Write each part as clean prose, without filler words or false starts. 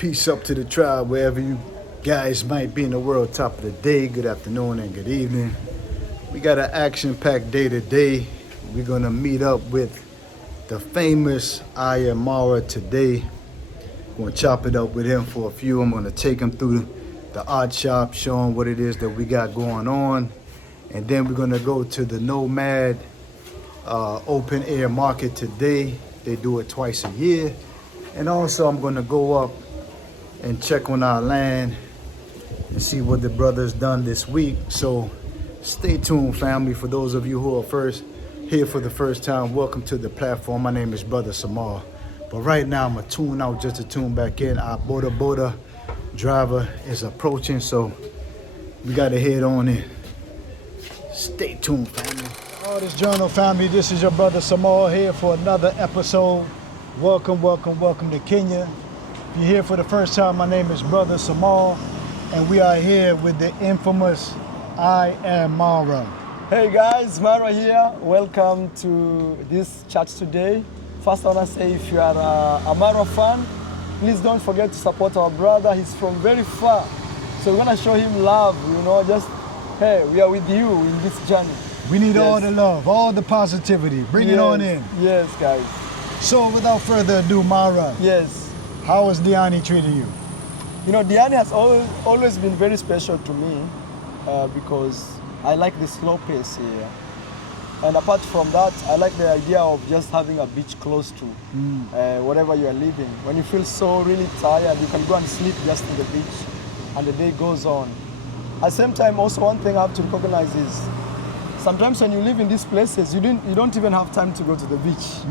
Peace up to the tribe, wherever you guys might be in the world. Top of the day, good afternoon and good evening. We got an action-packed day today. We're gonna meet up with the famous AM MARWA today. Gonna chop it up with him for a few. I'm gonna take him through the art shop, show him what it is that we got going on. And then we're gonna go to the Nomad open air market today. They do it twice a year. And also I'm gonna go up and check on our land and see what the brother's done this week. So stay tuned, family. For those of you who are here for the first time, welcome to the platform. My name is Brother Samar. But right now I'm gonna tune out just to tune back in. Our Boda driver is approaching, so we gotta head on in. Stay tuned, family. Oh, this journal family, this is your Brother Samar here for another episode. Welcome to Kenya. If you're here for the first time, my name is Brother Samar, and we are here with the infamous AM MARWA. Hey guys, Marwa here. Welcome to this church today. First, I want to say if you are a MARWA fan, please don't forget to support our brother. He's from very far. So we're going to show him love, hey, we are with you in this journey. We need all the love, all the positivity. Bring it on in. Yes, guys. So without further ado, MARWA. Yes. How has Diani treated you? You know, Diani has always been very special to me because I like the slow pace here. And apart from that, I like the idea of just having a beach close to wherever you are living. When you feel so really tired, you can go and sleep just in the beach and the day goes on. At the same time, also one thing I have to recognize is sometimes when you live in these places, you don't even have time to go to the beach.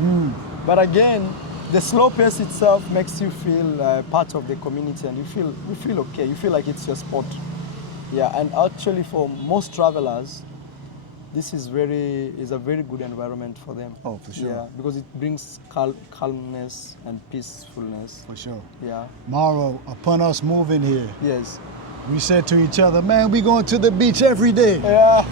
But again, the slow pace itself makes you feel part of the community, and you feel okay. You feel like it's your spot. Yeah, and actually for most travelers, this is a very good environment for them. Oh, for sure. Yeah, because it brings calmness and peacefulness. For sure. Yeah. MARWA, upon us moving here, Yes. we said to each other, man, we going to the beach every day. Yeah.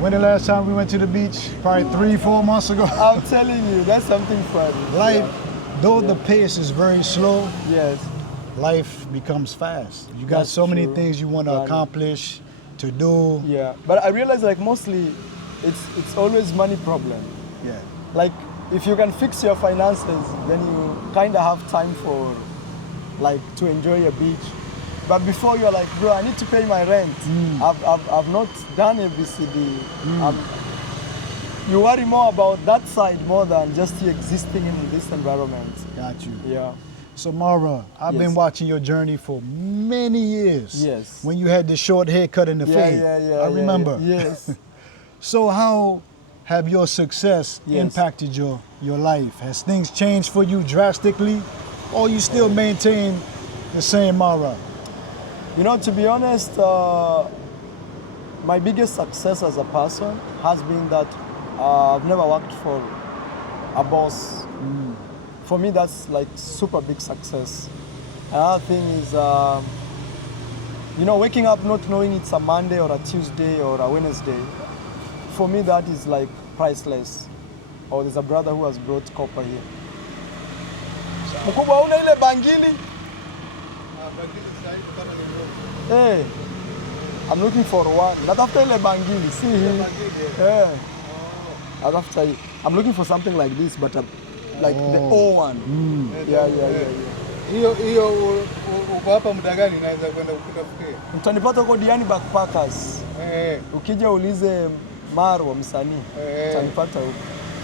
When the last time we went to the beach? Probably 3-4 months ago. I'm telling you, that's something funny. Life, though the pace is very slow, Yes. life becomes fast. You got That's so many true. things you want to accomplish, to do. Yeah, but I realize like mostly it's always money problem. Yeah. Like if you can fix your finances, then you kind of have time for like to enjoy a beach. But before you're like, bro, I need to pay my rent. I've not done ABCD. You worry more about that side more than just you existing in this environment. Got you. Yeah. So MARWA, I've been watching your journey for many years. Yes. When you had the short haircut and the fade. I remember. Yes. So how have your success impacted your life? Has things changed for you drastically, or you still maintain the same MARWA? You know, to be honest, my biggest success as a person has been that I've never worked for a boss. For me, that's like super big success. Another thing is, waking up not knowing it's a Monday or a Tuesday or a Wednesday. For me, that is like priceless. Or there's a brother who has brought copper here. Mkubwa, una ile bangili? Hey, I'm looking for one. Not after ile bangili. See him? Yeah. I'm looking for something like this, but like the old one. Yeah. Hiyo uko hapa muda gani naweza kwenda kutafutia? Utanipata kwa Diani Backpackers. Ukija ulize MARWA msanii. Utanipata huko.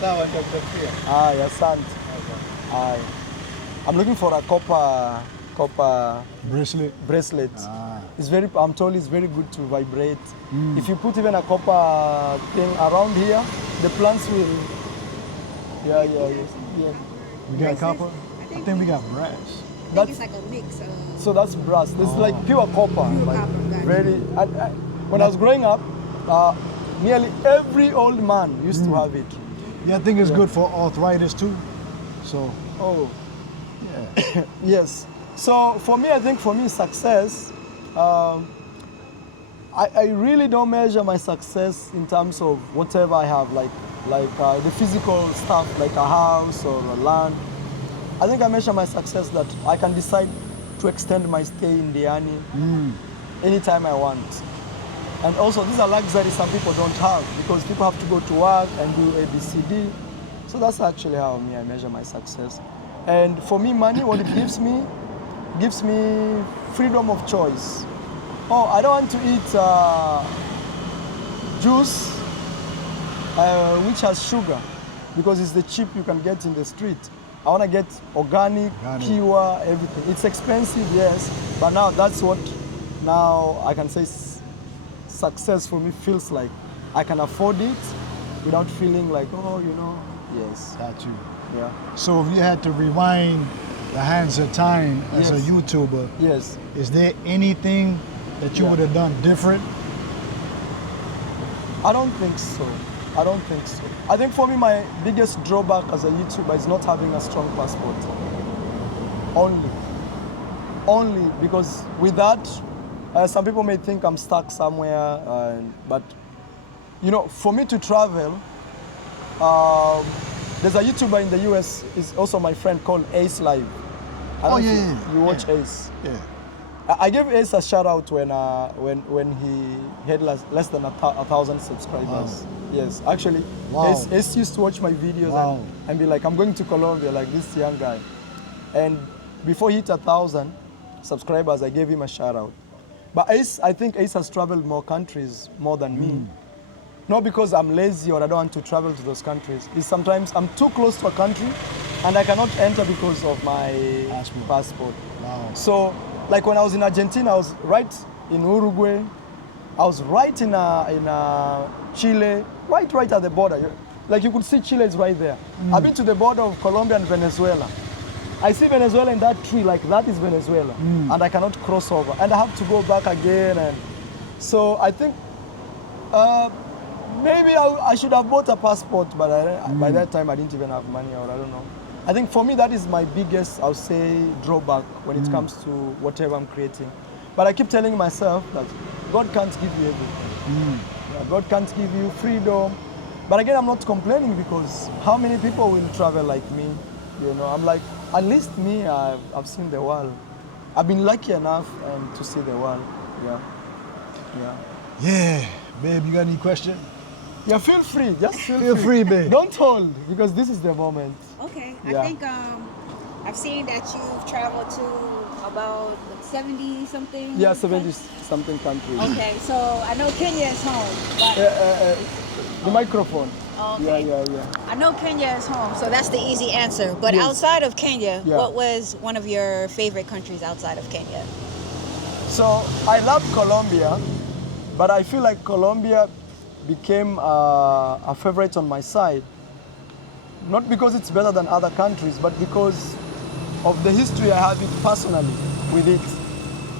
Sawa, nitakutafutia. Asante. I'm looking for a copper bracelet. I'm told it's very good to vibrate. If you put even a copper thing around here, the plants will. Yeah. We got copper? I think we got brass. I think it's like a mix. So that's brass. This is like pure copper. When I was growing up, nearly every old man used to have it. Yeah, I think it's good for arthritis too. So. Oh. Yeah. Yes. So for me, success. I really don't measure my success in terms of whatever I have, like the physical stuff, like a house or a land. I think I measure my success that I can decide to extend my stay in Diani anytime I want. And also, these are luxuries some people don't have because people have to go to work and do ABCD. So that's actually how I measure my success. And for me, money, what it gives me freedom of choice. Oh, I don't want to eat juice which has sugar because it's the cheap you can get in the street. I want to get organic, pure, everything. It's expensive, yes, but now that's what now I can say success for me feels like. I can afford it without feeling like, oh, you know, yes. Got you. Yeah. So if you had to rewind the hands of time as a YouTuber, yes, is there anything that you would have done different? I don't think so. I don't think so. I think for me, my biggest drawback as a YouTuber is not having a strong passport. Only because with that, some people may think I'm stuck somewhere, but you know, for me to travel, there's a YouTuber in the US, is also my friend called Ace Live. I don't know if you watch Ace. Yeah. I gave Ace a shout out when he had less than 1,000 subscribers. Wow. Yes, actually, Wow. Ace used to watch my videos Wow. and be like, I'm going to Colombia, like this young guy. And before he hit 1,000 subscribers, I gave him a shout out. But Ace, I think Ace has traveled more countries more than me. Not because I'm lazy or I don't want to travel to those countries. It's sometimes I'm too close to a country and I cannot enter because of my passport. Wow. So, like when I was in Argentina, I was right in Uruguay. I was right in Chile, right at the border. Like you could see Chile is right there. I've been to the border of Colombia and Venezuela. I see Venezuela in that tree, like that is Venezuela. And I cannot cross over. And I have to go back again. And so I think maybe I should have bought a passport, but by that time I didn't even have money, or I don't know. I think for me that is my biggest, I would say, drawback when it comes to whatever I'm creating. But I keep telling myself that God can't give you everything. Yeah, God can't give you freedom. But again, I'm not complaining because how many people will travel like me? You know, I'm like, at least me, I've seen the world. I've been lucky enough to see the world. Yeah, babe, you got any question? Yeah, feel free. Just Feel free, babe. Don't hold, because this is the moment. Okay. Yeah. I think I've seen that you've traveled to about 70 something. Yeah, 70 something countries. Okay, so I know Kenya is home, but The microphone. okay. Yeah. I know Kenya is home, so that's the easy answer. But Yes. outside of Kenya, Yeah. what was one of your favorite countries outside of Kenya? So I love Colombia, but I feel like Colombia became a favorite on my side. Not because it's better than other countries, but because of the history I have it personally with it.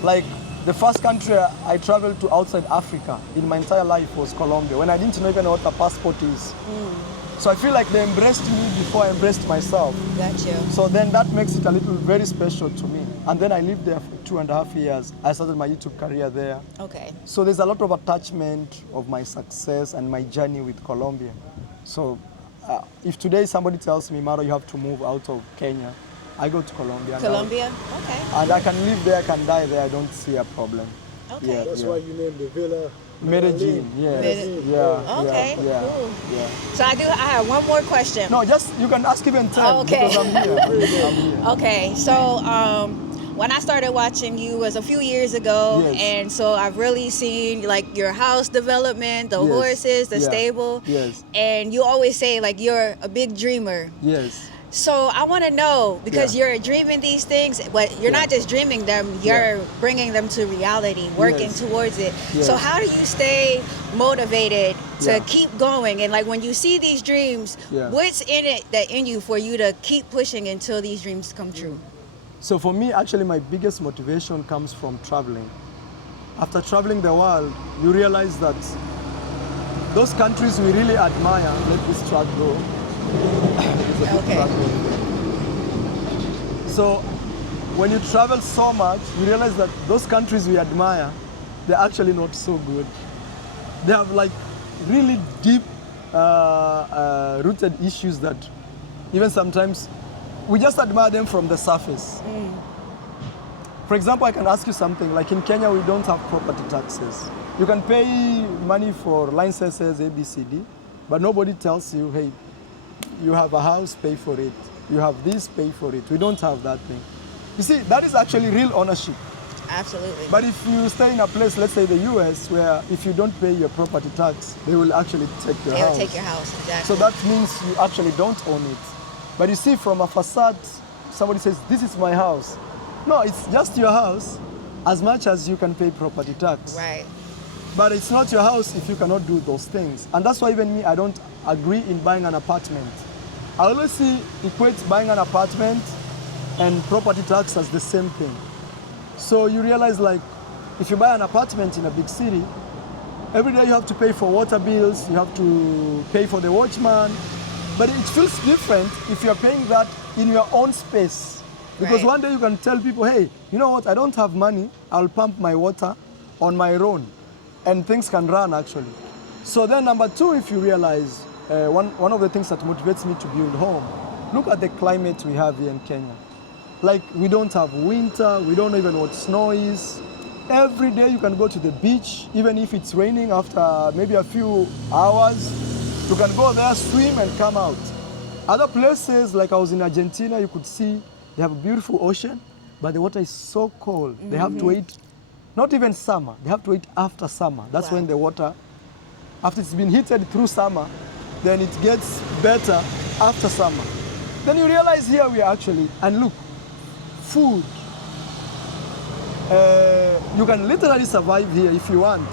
Like the first country I traveled to outside Africa in my entire life was Colombia, when I didn't even know what a passport is. So I feel like they embraced me before I embraced myself. Gotcha. So then that makes it a little very special to me. And then I lived there for 2.5 years. I started my YouTube career there. Okay. So there's a lot of attachment of my success and my journey with Colombia. So if today somebody tells me, Maro, you have to move out of Kenya, I go to Colombia. Colombia? Okay. And I can live there, I can die there, I don't see a problem. Okay. That's why you named the villa Medellin, Medellin. yeah. Okay, yeah, cool. yeah. So I have one more question. No, just, you can ask even 10 Okay. because I'm here. I'm here. Okay, so when I started watching you was a few years ago, Yes. and so I've really seen like your house development, the Yes. horses, the Yeah. stable, Yes. and you always say like you're a big dreamer. Yes. So I want to know, because Yeah. you're dreaming these things, but you're not just dreaming them, you're bringing them to reality, working Yes. towards it. Yes. So how do you stay motivated to Yeah. keep going? And like when you see these dreams, Yeah. what's in it that in you for you to keep pushing until these dreams come true? So for me, actually, my biggest motivation comes from traveling. After traveling the world, you realize that those countries we really admire, let this truck go. It's a big Okay. truck over there. So when you travel so much, you realize that those countries we admire, they're actually not so good. They have like really deep rooted issues that even sometimes we just admire them from the surface. For example, I can ask you something. Like in Kenya, we don't have property taxes. You can pay money for licenses, ABCD, but nobody tells you, hey, you have a house, pay for it. You have this, pay for it. We don't have that thing. You see, that is actually real ownership. Absolutely. But if you stay in a place, let's say the US, where if you don't pay your property tax, they will actually take your house. They'll take your house, exactly. So that means you actually don't own it. But you see, from a facade, somebody says, this is my house. No, it's just your house as much as you can pay property tax. Right. But it's not your house if you cannot do those things. And that's why even me, I don't agree in buying an apartment. I always equate buying an apartment and property tax as the same thing. So you realize, like, if you buy an apartment in a big city, every day you have to pay for water bills, you have to pay for the watchman. But it feels different if you're paying that in your own space. Because Right. one day you can tell people, hey, you know what, I don't have money, I'll pump my water on my own. And things can run, actually. So then number two, if you realize, one of the things that motivates me to build home, look at the climate we have here in Kenya. Like, we don't have winter, we don't even know what snow is. Every day you can go to the beach, even if it's raining after maybe a few hours, you can go there, swim and come out. Other places, like I was in Argentina, you could see they have a beautiful ocean, but the water is so cold. They have to wait, not even summer, they have to wait after summer. That's Wow. when the water, after it's been heated through summer, then it gets better after summer. Then you realize here we are actually, and look, food. You can literally survive here if you want.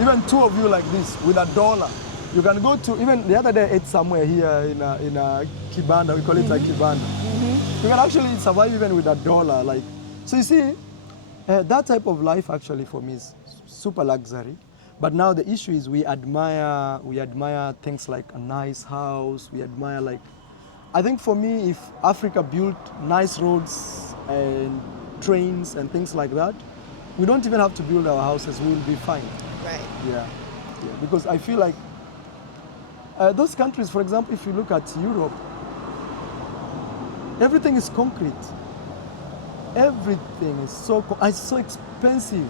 Even two of you like this with $1. You can go to, even the other day I ate somewhere here in a kibanda, we call it a kibanda. You can actually survive even with $1. Like, so you see, that type of life actually for me is super luxury. But now the issue is we admire things like a nice house, we admire, like, I think for me, if Africa built nice roads and trains and things like that, we don't even have to build our houses, we will be fine. Right. Yeah, because I feel like those countries, for example, if you look at Europe, everything is concrete. Everything is it's so expensive.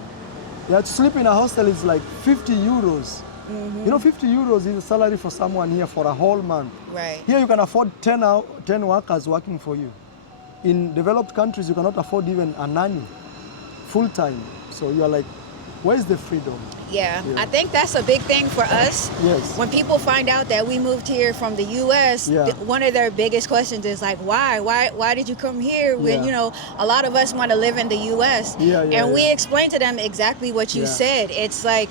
Yeah, to sleep in a hostel is like 50 euros. You know, 50 euros is a salary for someone here for a whole month. Right. Here you can afford 10 workers working for you. In developed countries, you cannot afford even a nanny full time. So you're like, where's the freedom? Yeah, I think that's a big thing for us. Yes. When people find out that we moved here from the U.S., Yeah. one of their biggest questions is like, why did you come here when, Yeah. you know, a lot of us want to live in the U.S. And we explain to them exactly what you Yeah. said. It's like,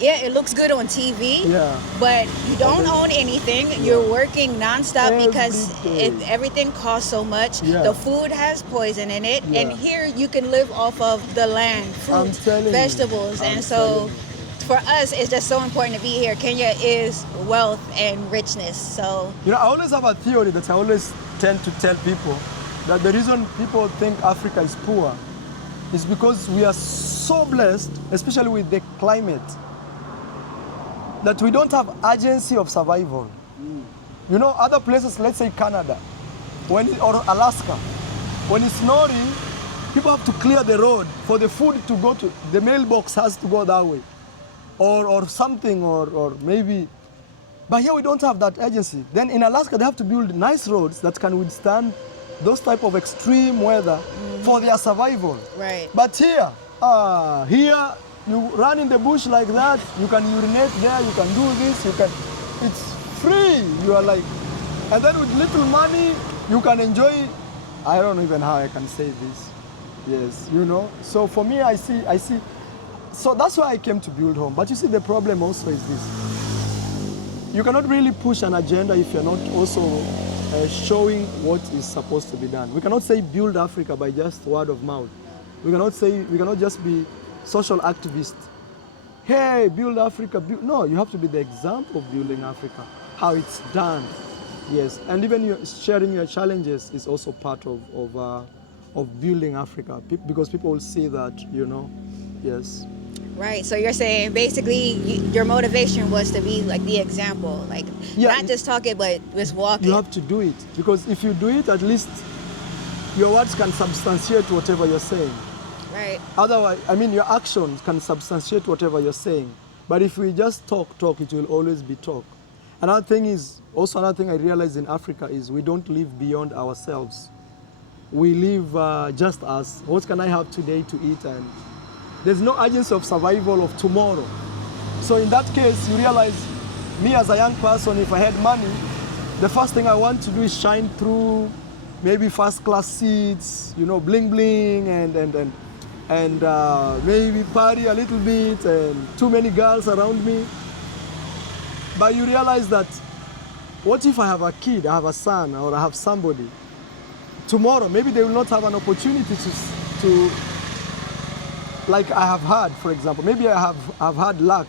yeah, it looks good on TV, Yeah. but you don't own anything. You're working nonstop because Every day. everything costs so much. Yeah. The food has poison in it, and Yeah. here you can live off of the land, I'm fruit, telling you. vegetables, I'm and so telling you. for us, it's just so important to be here. Kenya is wealth and richness. So You know, I always have a theory that I always tend to tell people that the reason people think Africa is poor is because we are so blessed, especially with the climate, that we don't have urgency of survival. You know, other places, let's say Canada, or Alaska, when it's snoring, people have to clear the road for the food to go to, the mailbox has to go that way. Or something, or maybe, but here we don't have that urgency. Then in Alaska, they have to build nice roads that can withstand those type of extreme weather for their survival. Right. But here you run in the bush like that, you can urinate there, you can do this, it's free. You are like, and then with little money, you can enjoy, I don't know even how I can say this. Yes, you know. So for me, I see, so that's why I came to build home. But you see, the problem also is this. You cannot really push an agenda if you're not also showing what is supposed to be done. We cannot say build Africa by just word of mouth. We cannot just be social activists. Hey, build Africa. No, you have to be the example of building Africa, how it's done. Yes, and even sharing your challenges is also part of building Africa, because people will see that, you know, yes. right. So you're saying basically your motivation was to be like the example, like Yeah, not just talk it, but just walk You it. have to do it, because if you do it, at least your words can substantiate whatever you're saying. Right. Otherwise, I mean, your actions can substantiate whatever you're saying. But if we just talk, it will always be talk. Another thing I realized in Africa is we don't live beyond ourselves. We live just as, what can I have today to eat? And there's no urgency of survival of tomorrow. So in that case, you realize, me as a young person, if I had money, the first thing I want to do is shine through maybe first class seats, you know, bling bling, and maybe party a little bit, and too many girls around me. But you realize that, what if I have a kid, I have a son, or I have somebody? Tomorrow, maybe they will not have an opportunity to like I have had, for example. Maybe I've had luck.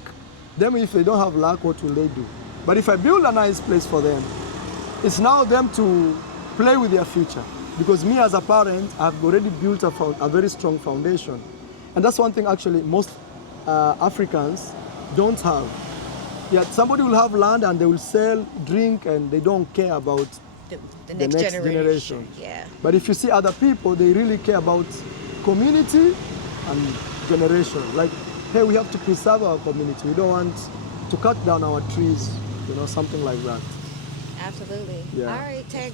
Then if they don't have luck, what will they do? But if I build a nice place for them, it's now them to play with their future. Because me as a parent, I've already built a very strong foundation. And that's one thing actually most Africans don't have. Yeah, somebody will have land and they will sell, drink, and they don't care about The next generation. Yeah. But if you see other people, they really care about community and generation. Like, hey, we have to preserve our community. We don't want to cut down our trees, you know, something like that. Absolutely. Yeah. All right, Tech.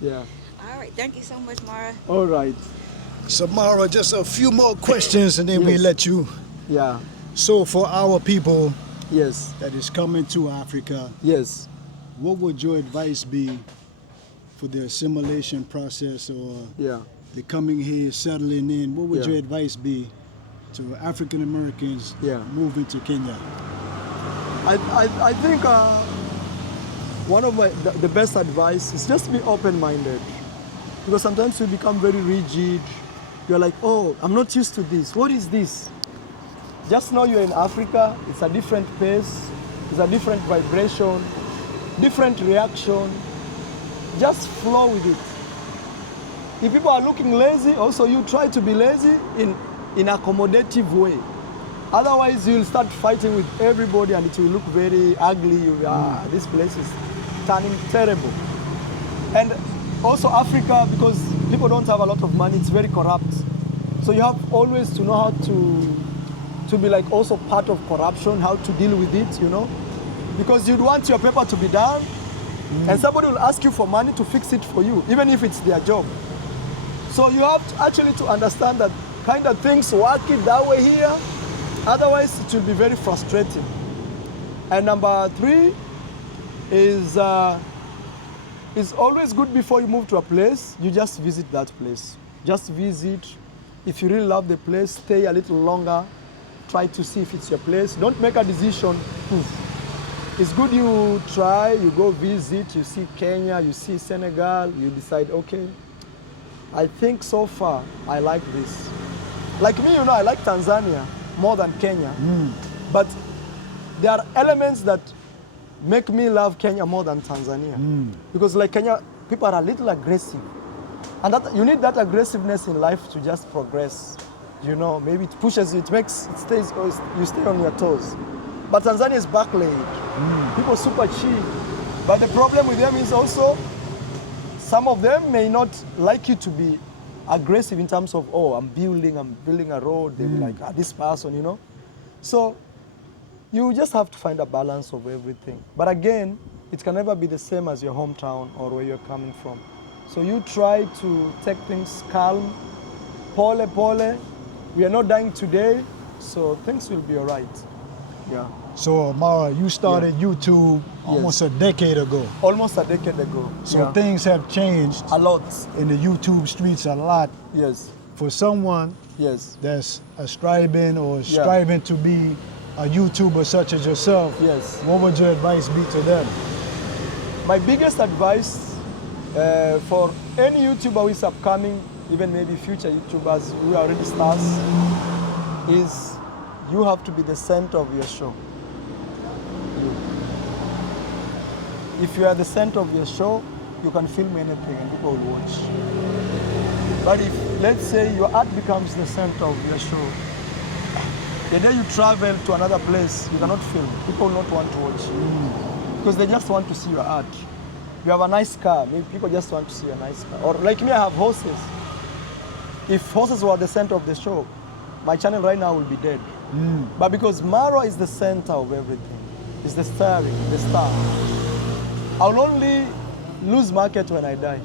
Yeah. All right. Thank you so much, Mara. All right. So Mara, just a few more questions and then we Yes. let you. Yeah. So for our people Yes. that is coming to Africa, Yes. what would your advice be for the assimilation process, or Yeah. the coming here, settling in? What would Yeah. your advice be to African Americans Yeah. moving to Kenya? I think one of the best advice is just be open-minded, because sometimes we become very rigid. You're like, oh, I'm not used to this. What is this? Just know you're in Africa. It's a different pace. It's a different vibration, different reaction. Just flow with it. If people are looking lazy, also you try to be lazy in accommodative way. Otherwise, you'll start fighting with everybody and it will look very ugly. This place is turning terrible. And also Africa, because people don't have a lot of money, it's very corrupt. So you have always to know how to be like also part of corruption, how to deal with it, you know? Because you'd want your paper to be done, and somebody will ask you for money to fix it for you, even if it's their job. So you have to actually to understand that kind of things work it that way here. Otherwise, it will be very frustrating. And number 3 is it's always good before you move to a place, you just visit that place. Just visit. If you really love the place, stay a little longer. Try to see if it's your place. Don't make a decision. It's good you try, you go visit, you see Kenya, you see Senegal, you decide, okay, I think so far I like this. Like me, you know, I like Tanzania more than Kenya. But there are elements that make me love Kenya more than Tanzania. Because like Kenya, people are a little aggressive. And that, you need that aggressiveness in life to just progress. You know, maybe it pushes you, it stays, you stay on your toes. But Tanzania is backlayed. People super cheap. But the problem with them is also, some of them may not like you to be aggressive in terms of, oh, I'm building a road. They'll be like, this person, you know. So you just have to find a balance of everything. But again, it can never be the same as your hometown or where you're coming from. So you try to take things calm, pole pole. We are not dying today, so things will be all right. Yeah. So Mara, you started YouTube almost a decade ago. Almost a decade ago. So things have changed a lot in the YouTube streets a lot. Yes. For someone that's striving to be a YouTuber such as yourself, what would your advice be to them? My biggest advice for any YouTuber who is upcoming, even maybe future YouTubers who are already stars, is you have to be the center of your show. If you are the center of your show, you can film anything and people will watch. But if, let's say, your art becomes the center of your show, the day you travel to another place, you cannot film. People will not want to watch. Because they just want to see your art. You have a nice car, maybe people just want to see a nice car. Or like me, I have horses. if horses were the center of the show, my channel right now will be dead. But because Marwa is the center of everything, is the starring, the star, I'll only lose market when I die.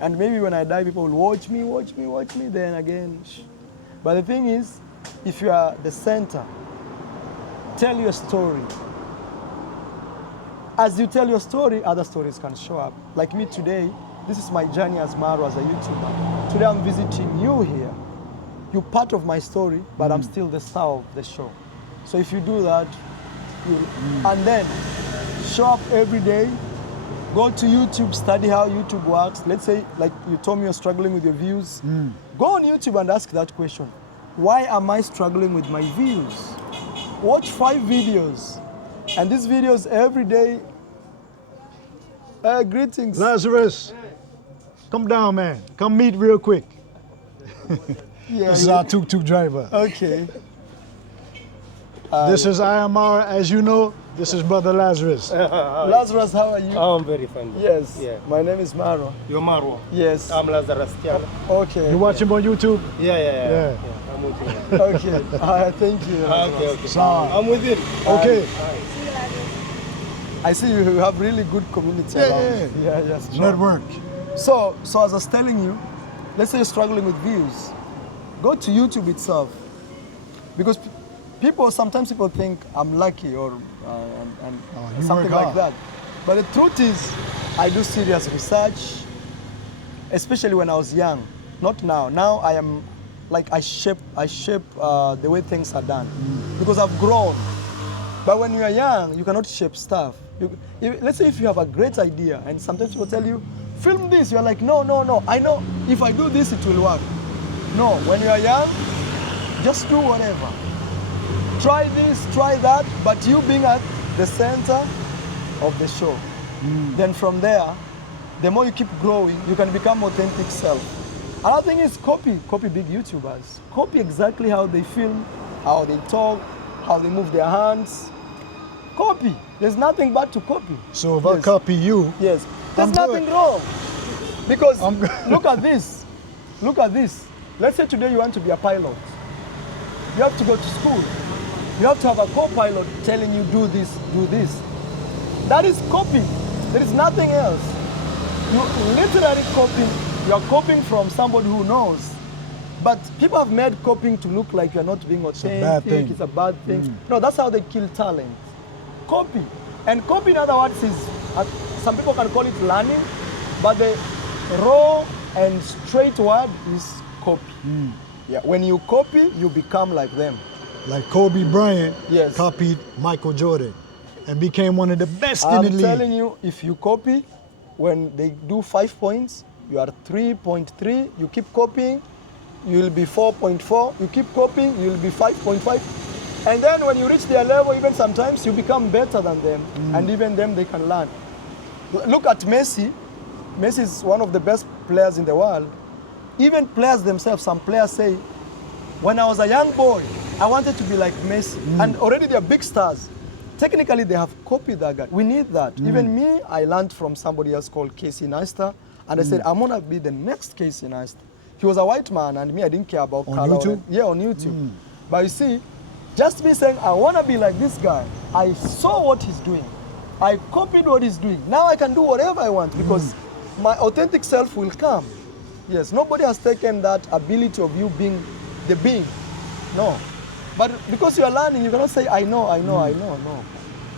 And maybe when I die, people will watch me, then again. But the thing is, if you are the center, tell your story. As you tell your story, other stories can show up. Like me today, this is my journey as Marwa, as a YouTuber. Today I'm visiting you here. You're part of my story, but I'm still the star of the show. So if you do that, and then show up every day, go to YouTube, study how YouTube works. Let's say, like you told me you're struggling with your views. Go on YouTube and ask that question. Why am I struggling with my views? Watch 5 videos. And these videos every day. Greetings. Lazarus, come down, man. Come meet real quick. Yeah, This is our tuk-tuk driver. Okay. This is AM MARWA, as you know. This is Brother Lazarus. Lazarus, how are you? Oh, I'm very fine. Yes. Yeah. My name is Marwa. You're Marwa. Yes. I'm Lazarus. Okay. You watch him on YouTube? Yeah. I'm with you. Okay. Thank you. Okay. Sorry. I'm with you. Okay. See you later. I see you have really good community around. Yeah, yes. Sure. Network. So as I was telling you, let's say you're struggling with views, go to YouTube itself, because sometimes people think I'm lucky or you something work like hard. that. But the truth is, I do serious research, especially when I was young. Not now. Now I am like I shape the way things are done because I've grown. But when you are young, you cannot shape stuff. Let's say if you have a great idea, and sometimes people tell you, film this. You're like, no. I know if I do this, it will work. No, when you are young, just do whatever. Try this, try that, but you being at the center of the show. Then from there, the more you keep growing, you can become authentic self. Another thing is copy big YouTubers. Copy exactly how they film, how they talk, how they move their hands. Copy. There's nothing but to copy. So if I copy you, Yes. There's I'm nothing good. wrong. Because I'm good. look at this. Look at this. Let's say today you want to be a pilot. You have to go to school. You have to have a co-pilot telling you do this, do this. That is copy. There is nothing else. You literally copying. You are copying from somebody who knows. But people have made copying to look like you're not being authentic. bad thing. It's a bad thing. No, that's how they kill talent. Copy. And copy, in other words, is some people can call it learning, but the raw and straight word is copy. Yeah. When you copy, you become like them. like Kobe Bryant, Yes. copied Michael Jordan and became one of the best in the I'm league. telling you, if you copy, when they do 5 points, you are 3.3. You keep copying, you will be 4.4. You keep copying, you will be 5.5. And then when you reach their level, even sometimes you become better than them, and even them they can learn. Look at Messi. Messi is one of the best players in the world. Even players themselves, some players say, when I was a young boy, I wanted to be like Messi. And already they are big stars. Technically, they have copied that guy. We need that. Even me, I learned from somebody else called Casey Neistat, and I said, I'm gonna be the next Casey Neistat. He was a white man, and me, I didn't care about On color. YouTube? Yeah, on YouTube. But you see, just me saying, I wanna be like this guy, I saw what he's doing. I copied what he's doing. Now I can do whatever I want because my authentic self will come. Yes, nobody has taken that ability of you being the being. No. But because you are learning, you cannot say, I know. No.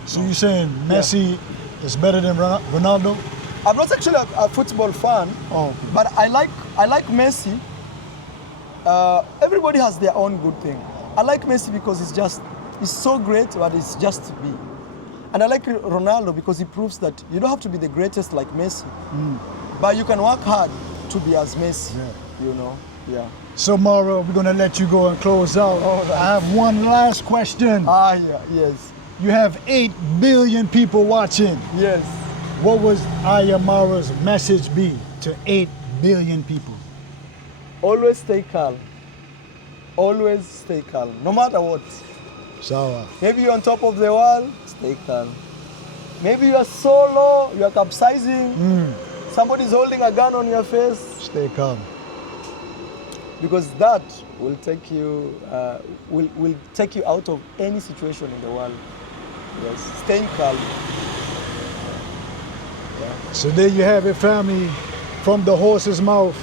So you're saying Messi is better than Ronaldo? I'm not actually a football fan, but I like Messi. Everybody has their own good thing. I like Messi because he's so great, but it's just to be. And I like Ronaldo because he proves that you don't have to be the greatest like Messi, but you can work hard to be as Messi, you know? Yeah. So Mara, we're gonna let you go and close out. All right. I have one last question. Yes. You have 8 billion people watching. Yes. What would AM MARWA's message be to 8 billion people? Always stay calm. Always stay calm, no matter what. Sawa. Maybe you're on top of the world, stay calm. Maybe you are so low, you are capsizing. Somebody's holding a gun on your face. Stay calm. because that will take you will take you out of any situation in the world. Yes, staying calm. So there you have it, family, from the horse's mouth.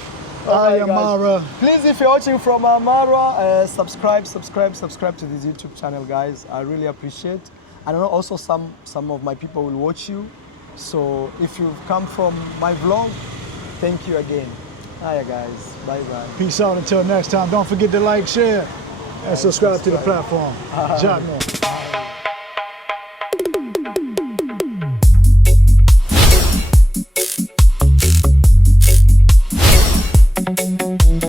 I am MARWA. Please, if you're watching from MARWA, subscribe to this YouTube channel, guys. I really appreciate. I know also some of my people will watch you. So if you've come from my vlog, thank you again. Hiya, guys. Bye bye. Peace out until next time. Don't forget to like, share, and subscribe to the platform. Jotno.